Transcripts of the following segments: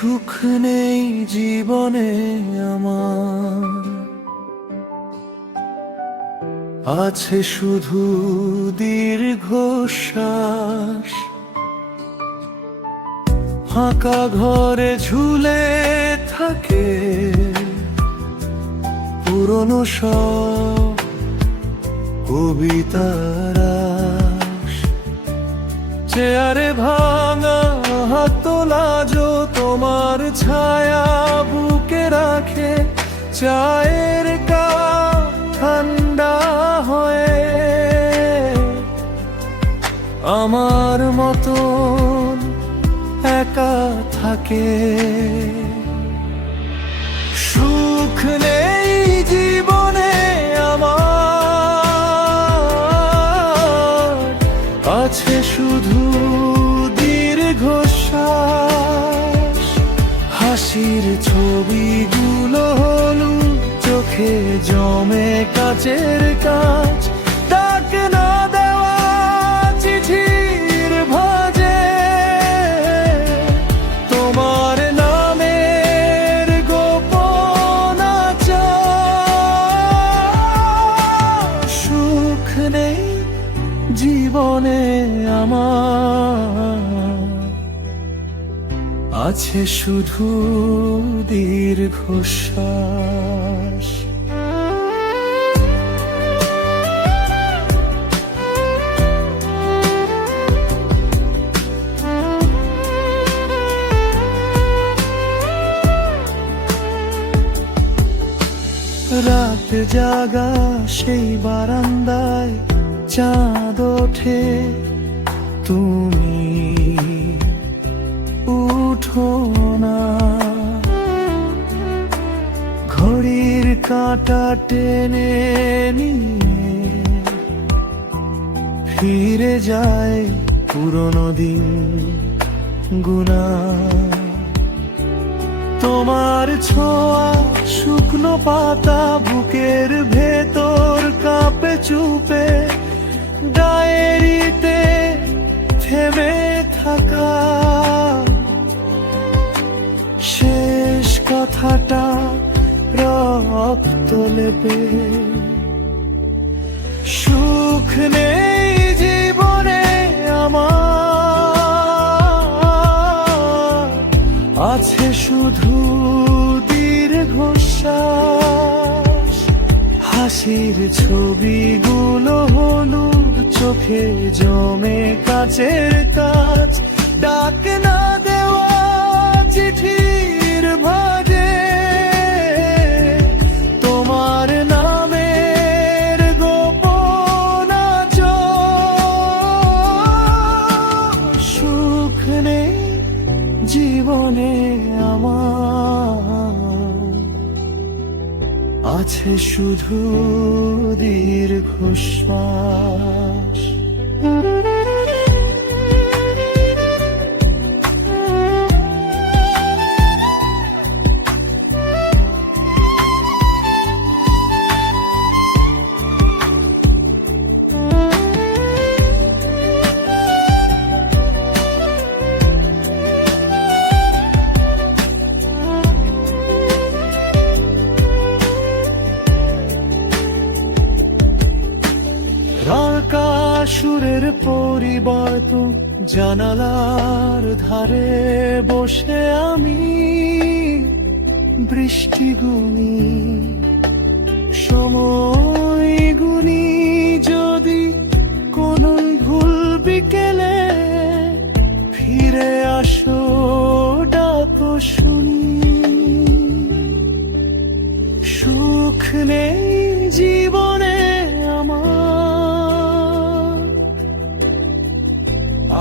সুখ নেই জীবনে আমার, আছে শুধু দীর্ঘশ্বাস। ফাঁকা ঘরে ঝুলে থাকে পুরনো সব কবিতারা, চেয়ারে ভাঙা হাত তোলা যো তোমার ছায়া বুকে রাখে, চায়ের কাপ ঠান্ডা হয়ে আমার মতন একা থাকে। সুখ নেই জীবনে আমার, আছে শুধু দীর্ঘশ্বাস। হাসির ছবিগুলো হলুদ চোখে জমে কাচের কাজ, ডাক না দেওয়া চিঠির ভাঁজে তোমার নামের গোপন আচার। সুখ নেই জীবনে আমার, আছে শুধু দীর্ঘশ্বাস। রাত জাগা সেই বারান্দায় চাঁদ ওঠে, তুমি উঠো না। ঘড়ির কাঁটা টেনে নিয়ে ফিরে যায় পুরনো দিন গুনা। তোমার ছোঁয়া শুকনো পাতা বুকের ভেতর কাঁপে চুপে, ডায়েরিতে থেমে থাকা শেষ কথাটা রক্ত লেপে। সুখ নেই জীবনে আমার, আছে শুধু দীর্ঘশ্বাস। হাসির ছবিগুলো হলুদ চোখে জমে কাচের কাজ, ডাক না দেওয়া চিঠির ভাঁজে তোমার নামের গোপন আচার। সুখ নেই জীবনে আমার, আছে শুধু দীর্ঘশ্বাস। সুরের পরিবর্তন জানালার ধারে বসে আমি বৃষ্টি গুনি, সময় গুনি। যদি কোন ভুল বিকেলে ফিরে আসো ডাকো শুনি। সুখ নেই জীবনে আমার,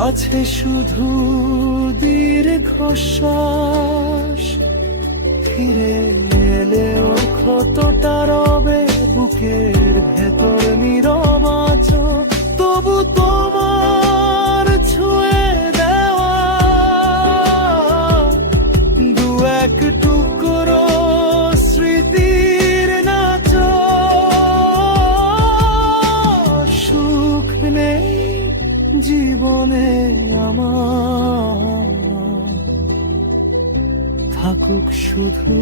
আছে শুধু দীর্ঘশ্বাস। ফিরে এলেও ক্ষতটা রবে বুকের ভেতর নীরব আছো, তবু তোমার ছুঁয়ে দেওয়া দু এক টুকরো স্মৃতির নাচো। সুখ নেই জীবনে আমার, থাকুক শুধু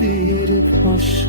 দীর্ঘশ্বাস।